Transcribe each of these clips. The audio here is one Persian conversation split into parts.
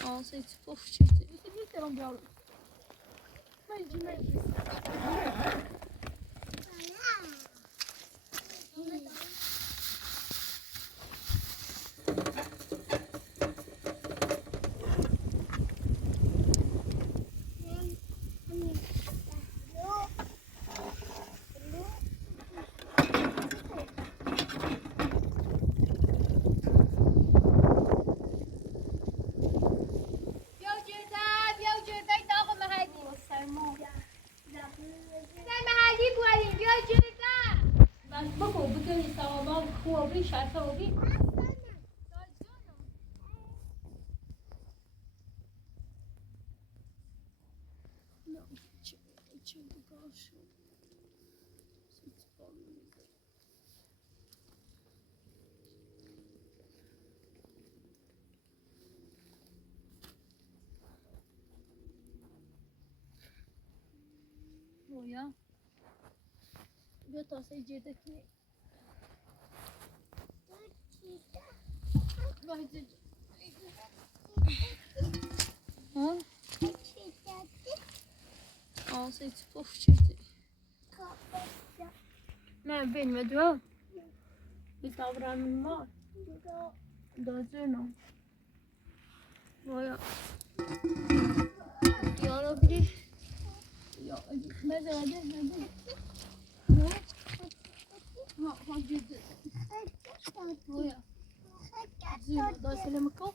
Ja, så inte så försiktigt. Jag ska hitta dem bra. Nej. Ja. Jag tar sig ljudet ner. Vad heter det? Ja. Ja, så inte så försiktigt. Nej, ben med du. Vi tar bra med mat. Då är det nog. Ja. Ja, då blir det. Ja, men det är det. Ja, har du det? Ja. زين الله يسلمكم.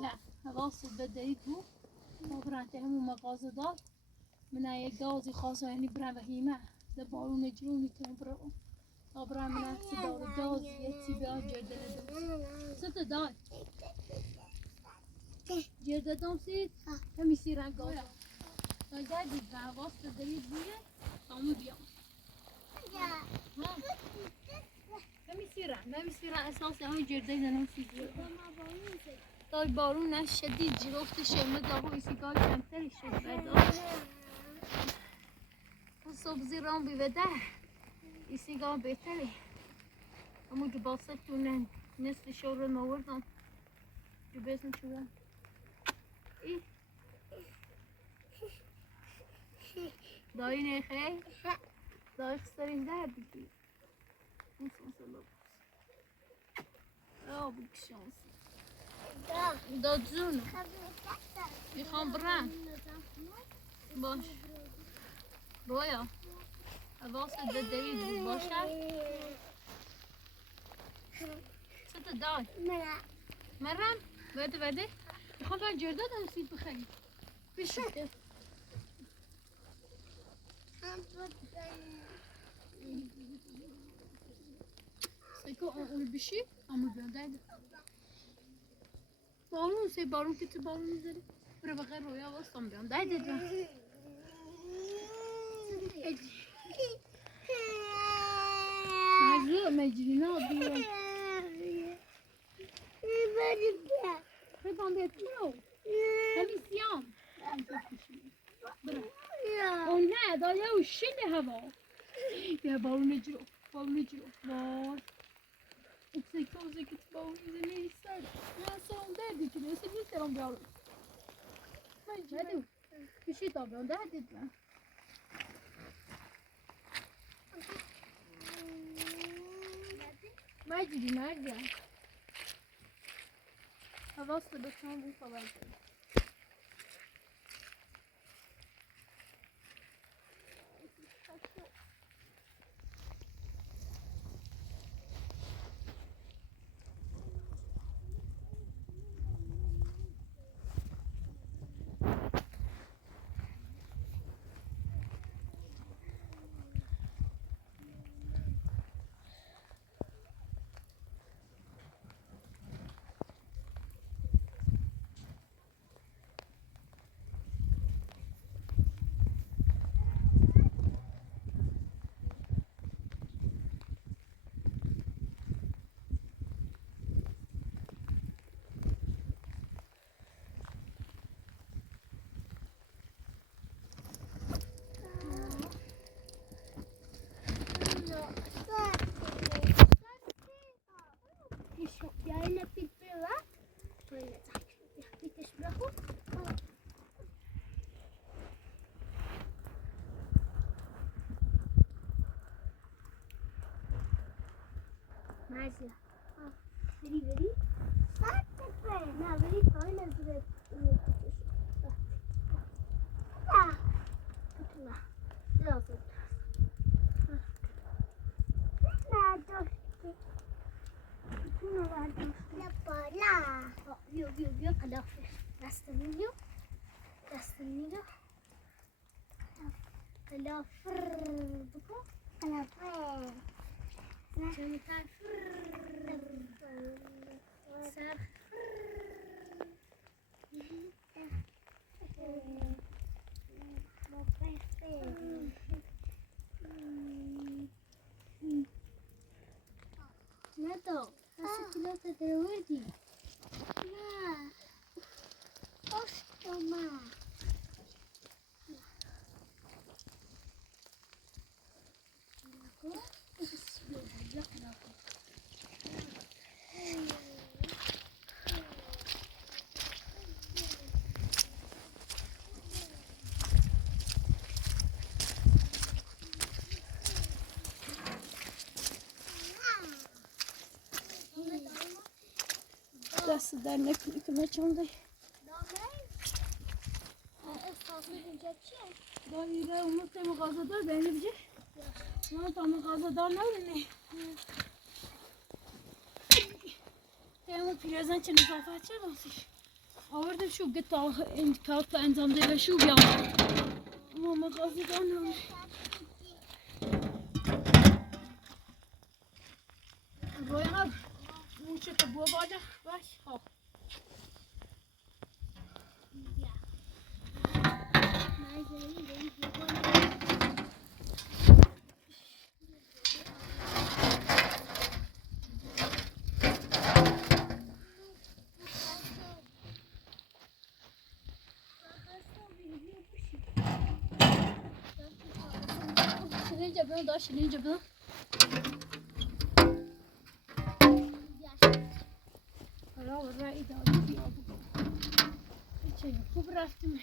لا غاصب بديكو وبرانتهم مغازدات من أي جوزي خاصة يعني برا بهيمة دبارو نجروني تنبرو أبرا من عكس دار الجوز يتي بأجر دلدوس ست دار جرد دوم سيد هم يصيران جوزا فجاي بقى واسطة دريد بيه قاموا بيوم هم يصيران أساسا هم جردين نفسي طيب بارون الشديد جرفت شمد هو سيجار كمتر شد بداش الصبح زيران ببده سيجار بهتره اما جباسة تونن نصف شور موردم جباسن شورن ايه داي نخي داي خسرين ده بيجي انسان سلام بك شانسي دا جون میخوام برم باش رویا حواست به درید باشه ست دای مرم بده میخوام برم جرداد هم سید بخریم بشه سیکو اون بشی اما بیانده بارون که تو بارون میذاری برو بغیر رویا واسطم بیانده دیدم مجری نه بیرون خیلی بیرون همی سیام اون نه دایا و شده هوا بیا بارون نجرو باش اکسی کوزه که تو بارون میزنی نیستن نه سرم دردی که نیستی نیستم بیارم مجری بشی تا بیان دردید من مجری نگم حواست به شما بود خبر کنم يعني في البيت ولا تحكي تشبهه ماشي very very not very fine as the That's the video. Nato, hast du pilota der Wurdi? Ja. Ostoma. دست در نکنی که مچونده دایره اون تا مغازه دار بینی بجه من تا مغازه دار نبینی تیمو پیرزن چه نظافت چه راسیش آوردم شو گتا کارت انجام ده شو بیام اما مغازه دار نبینی باید موچه تا بو باجه باش ها شنين جبنا ده شنين جبنا حالا ورای دادی بیا بگو چه خوب رفتیم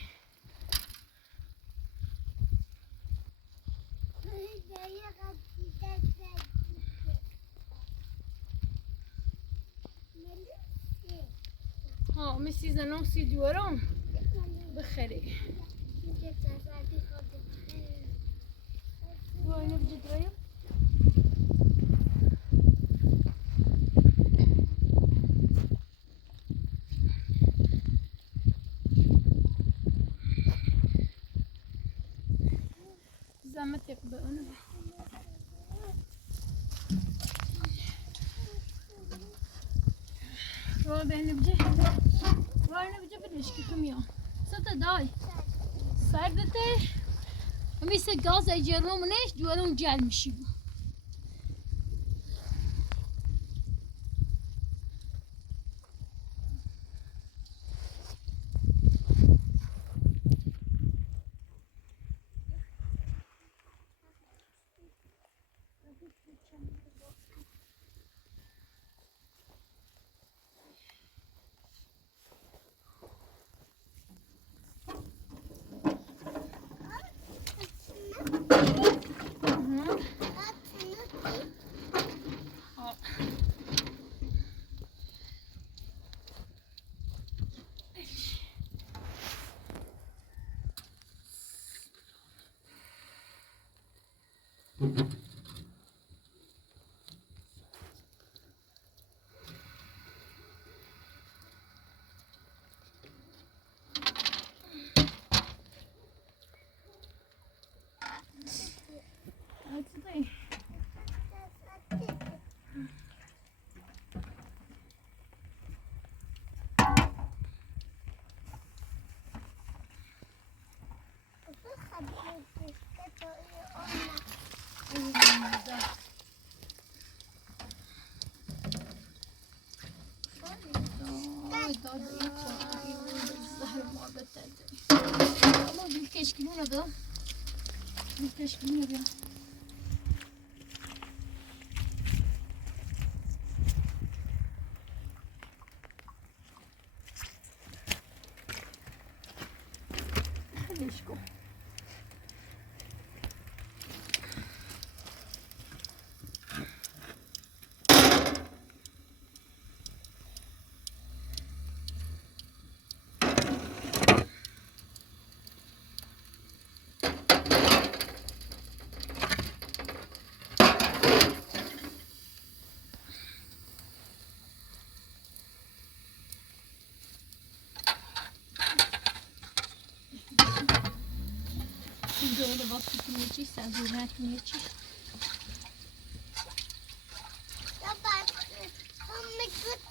ها مثل زنان سی دوارم بخری باید بجد رایم زحمت يقبل أنا روح بجي بنشكي كمية ستة داي سردته هميسة غاز يجرون منيش دورون جال مشيبو بالكشكلونة بقى بالكشكلونة بقى بازش کن. Böyle vakit geçirsen zürmet geçir. Ya ben ama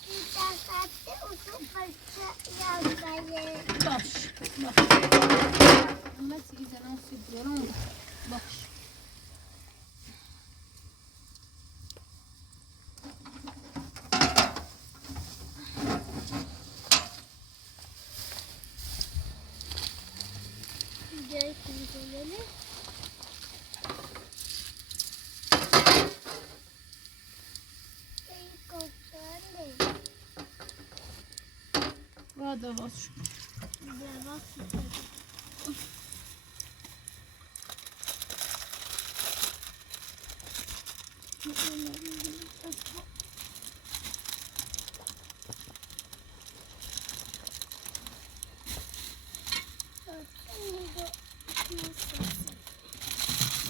güzel saatte uzun parça yazmayı. Baş. Ama size nasıl diyorum? Baş. Güzel kumcuları. Rada baş.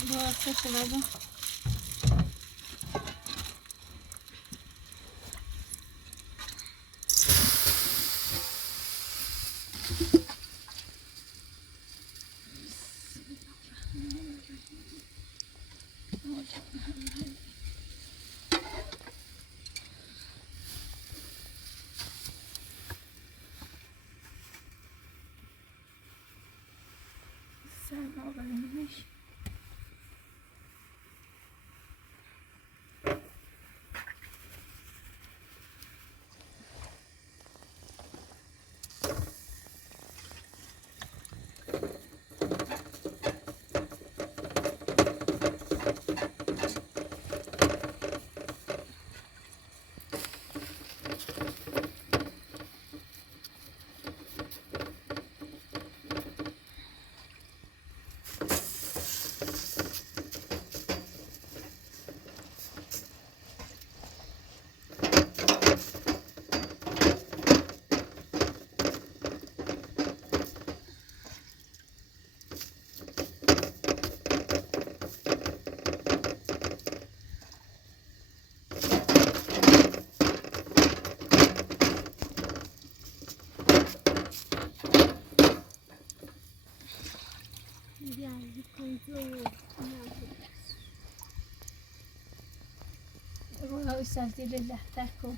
Burası şurada. Sen alınmış. Yani kontrol. Ruha üstədir ləhətər kol.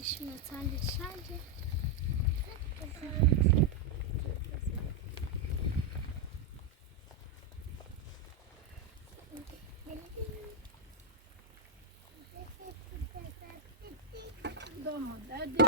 İş metalli sadece. Domo derdi.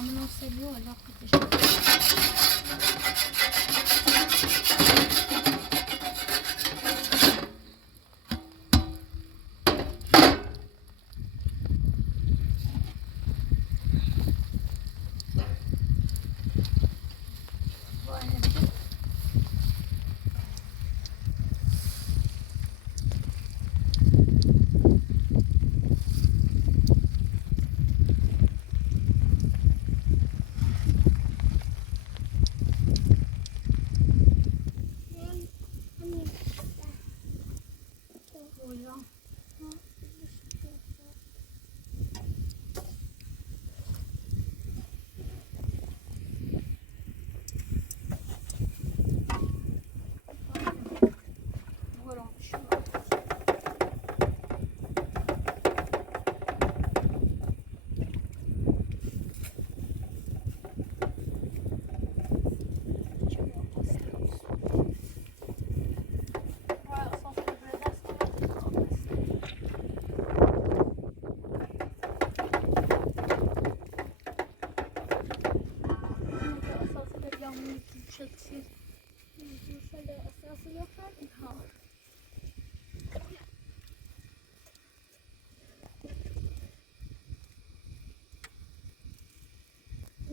من وصل ولا خدش.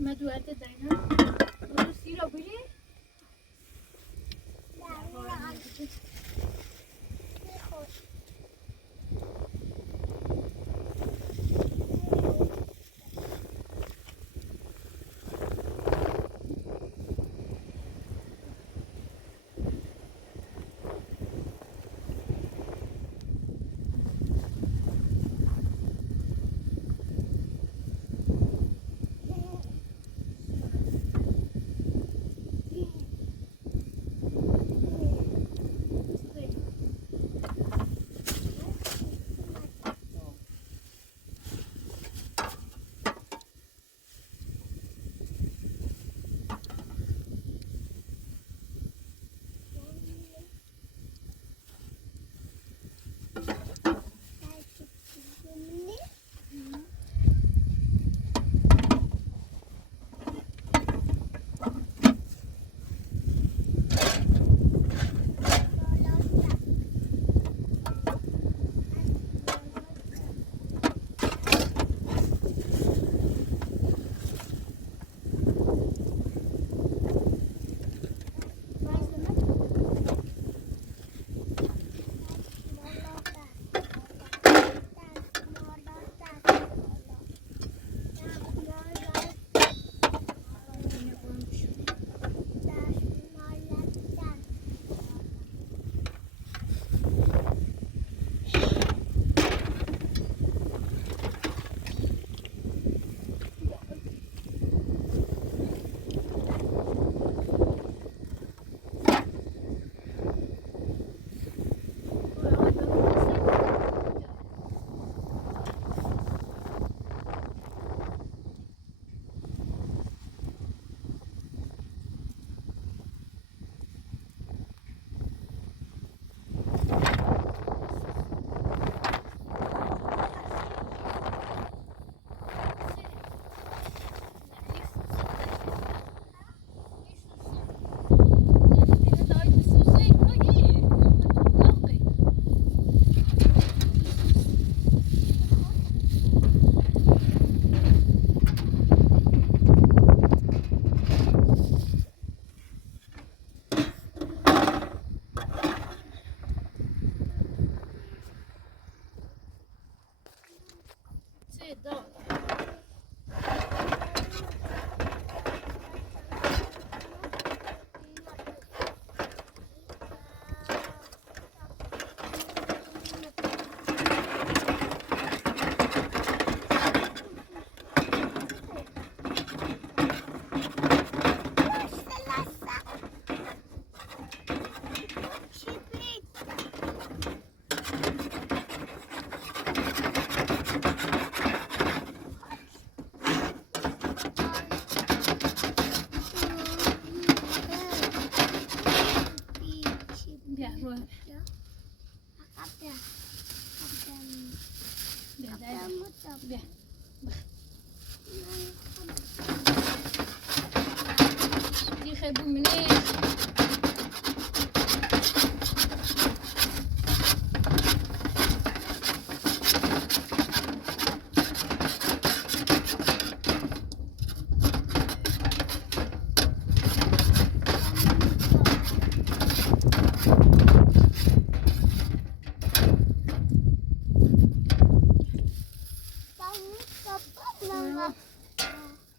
مدوات دينا سيرة بلي بیا خيبو منين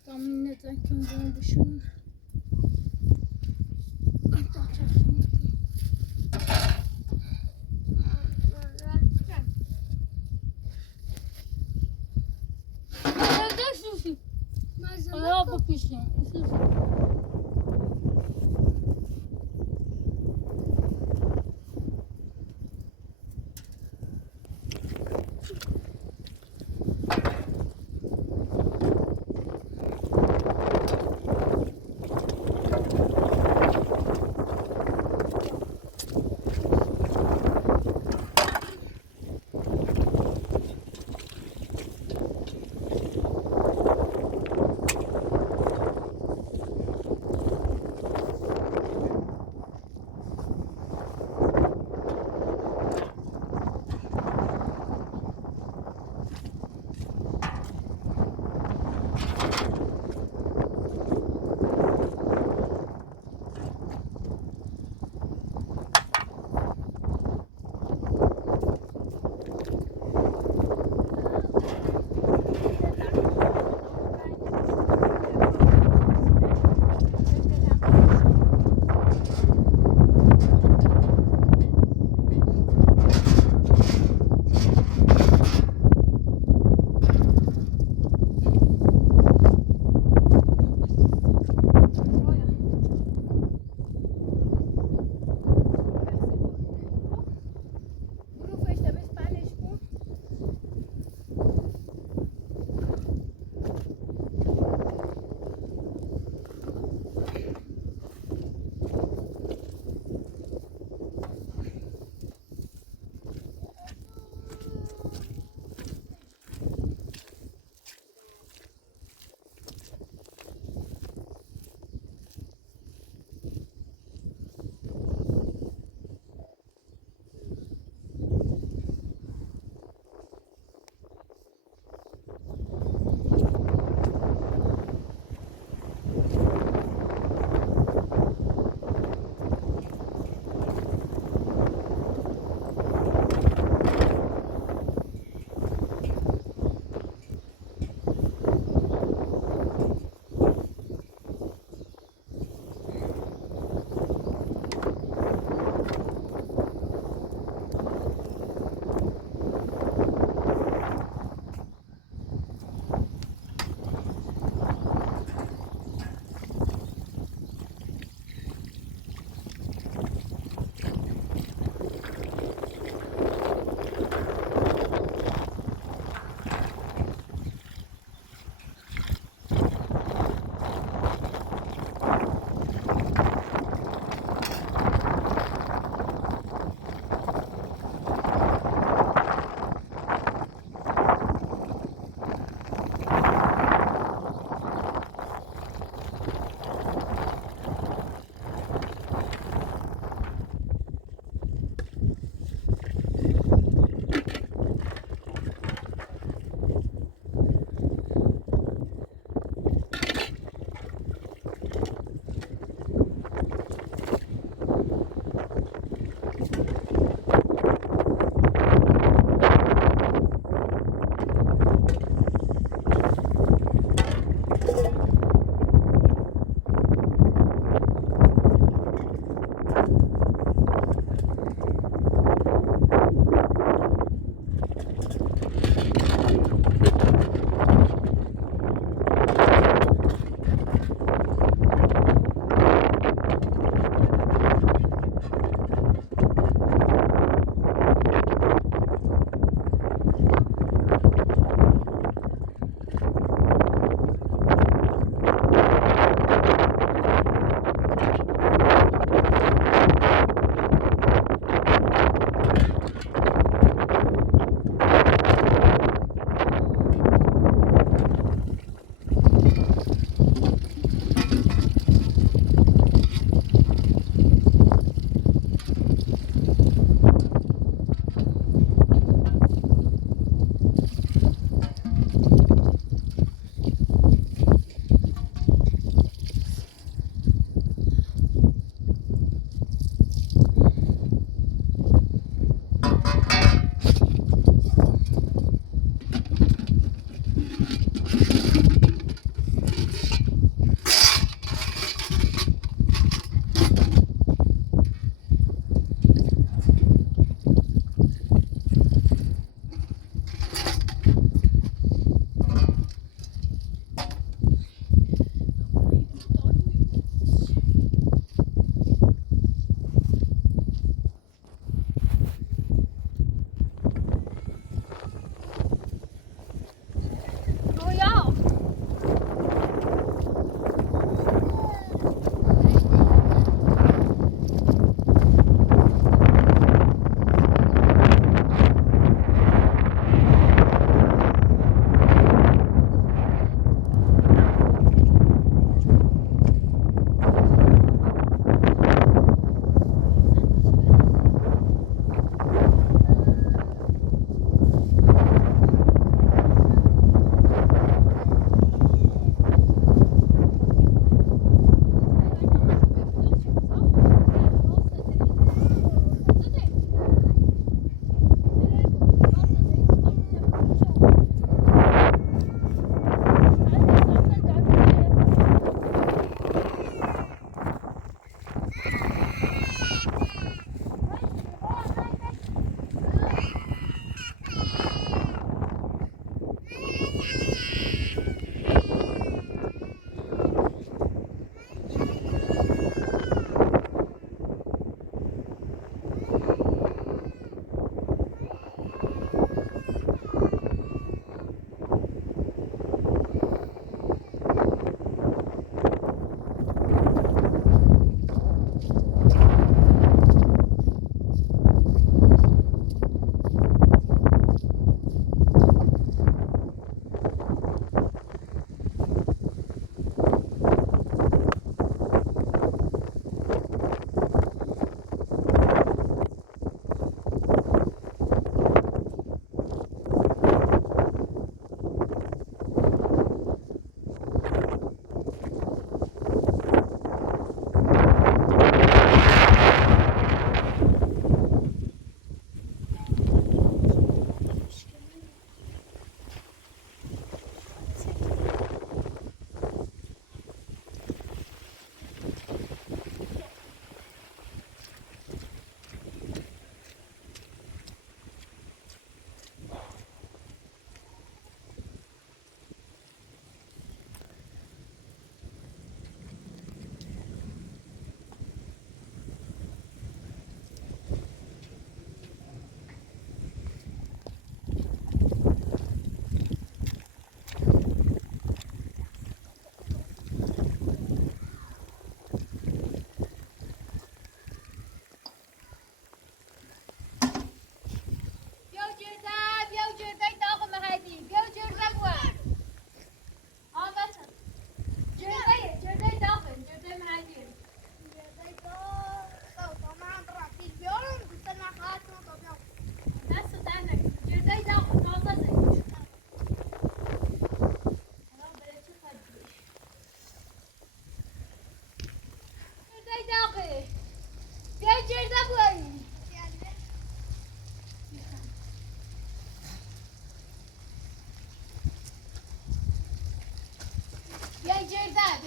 Tahmin ederken bunu düşünün. Ayağa bakıyorsun.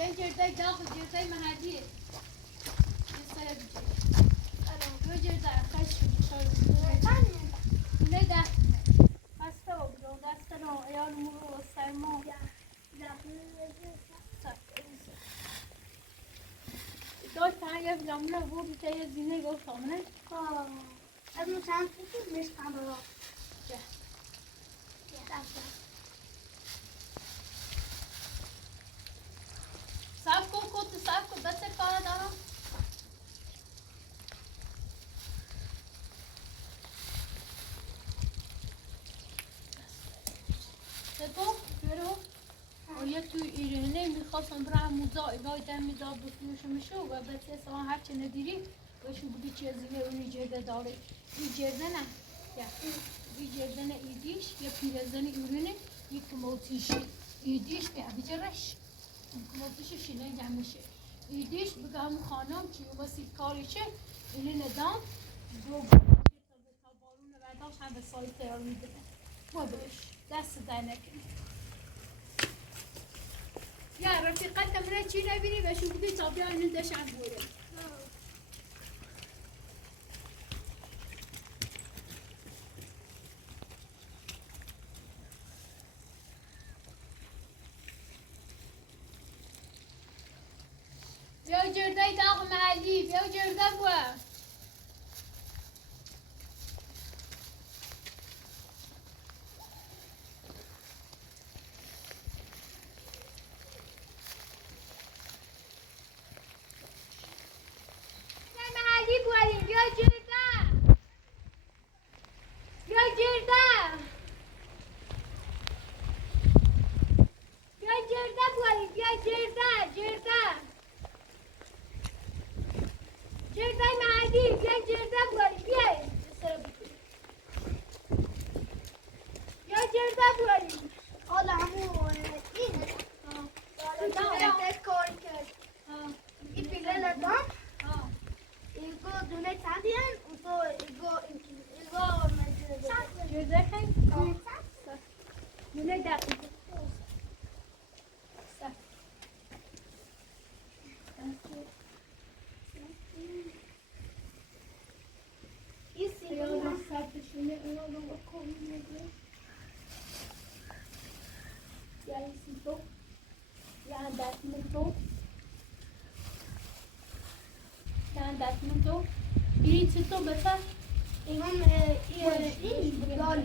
يا جرداي داخل جرداي مهديه يسرى بجي يا جرداي خش نه دست خسته و بدون دست نو ایال مرو و سرما داشت تنها یه بلامونه بود تا یه زینه گفت آمنه از چند کسی میشکن رو صاف کن کت صاف کن بس کار دارم تبو برو و یه توی ایرانه میخواستم برای موزا ایگاه دم میداد بفروش میشو و بسه سوان هرچه ندیری بشو بگی چیزیه اونی جرده داره این جرده نه این جرده نه ایدیش یه پیرزن ایرانه یک کموتیش ایدیش که بجرش کموتیش شینه گمشه ایدیش بگه همون خانم که یه واسید کاریشه اینه ندام دو تا بارون برداشت هم به سایت تیار میده ما بهش دست در نکنی یا رفیقت منه چی نبینی و شو بگی تا بیا اینو دشم بوده بیا جرده داغ محلی بیا جرده بوا حالا همون این کاری کرد این پیله لدام ایگو دونه چندین و تو ایگو جرده خیلی دونه دقیقه این سیگار سرتشونه اینا رو بکن میگه یعنی سیتو یعنی دست تو این چطور بسر این دالی بره این سیگار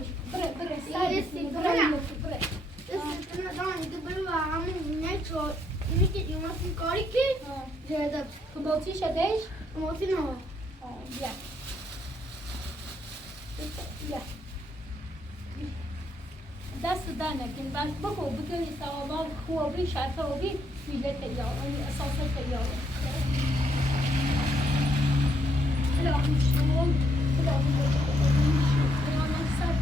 استنا دان ایدو برو همون نچو اینی که این کاری که جرده کموتی شدهش موتی نه بیا دست در نکن بس بگو بگوی سوابان خوابی شرطابی میله تیار اونی اساس تیاره بلا میشون بلا میشون بلا میشون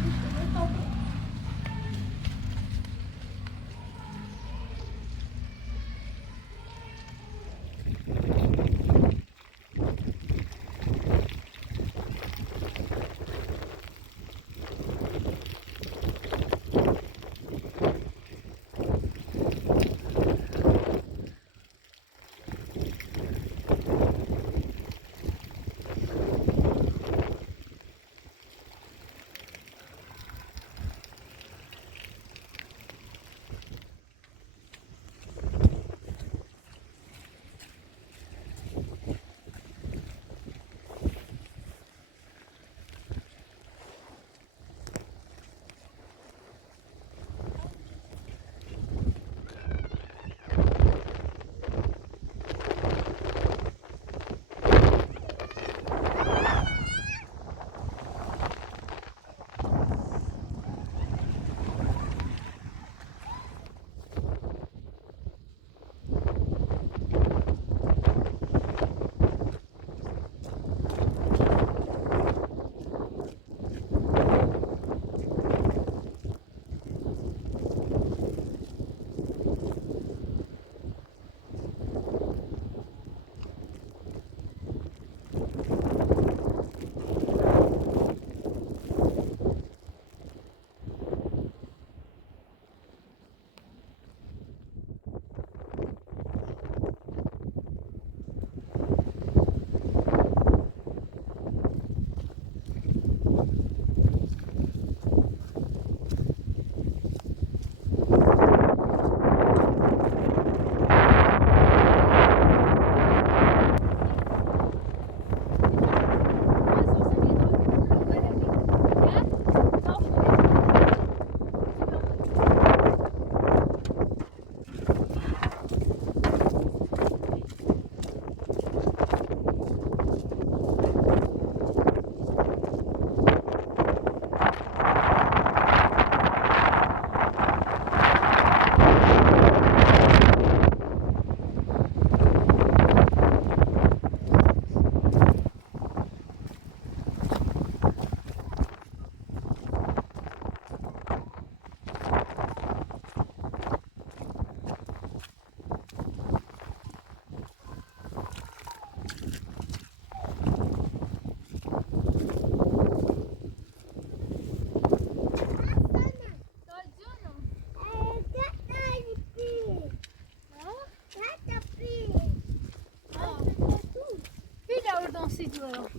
برام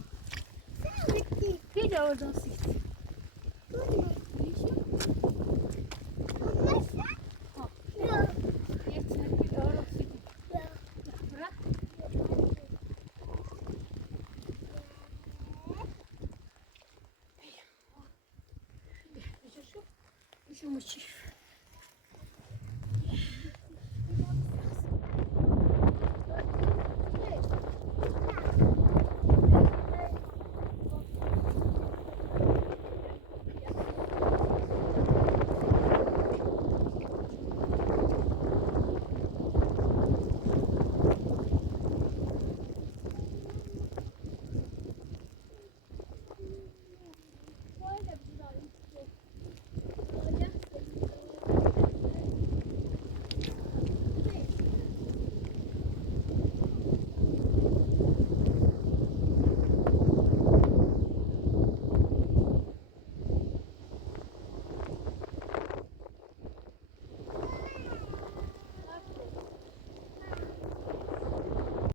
خیلی آورد آسید میشه یه چرکی آورد آسید برا شو مچی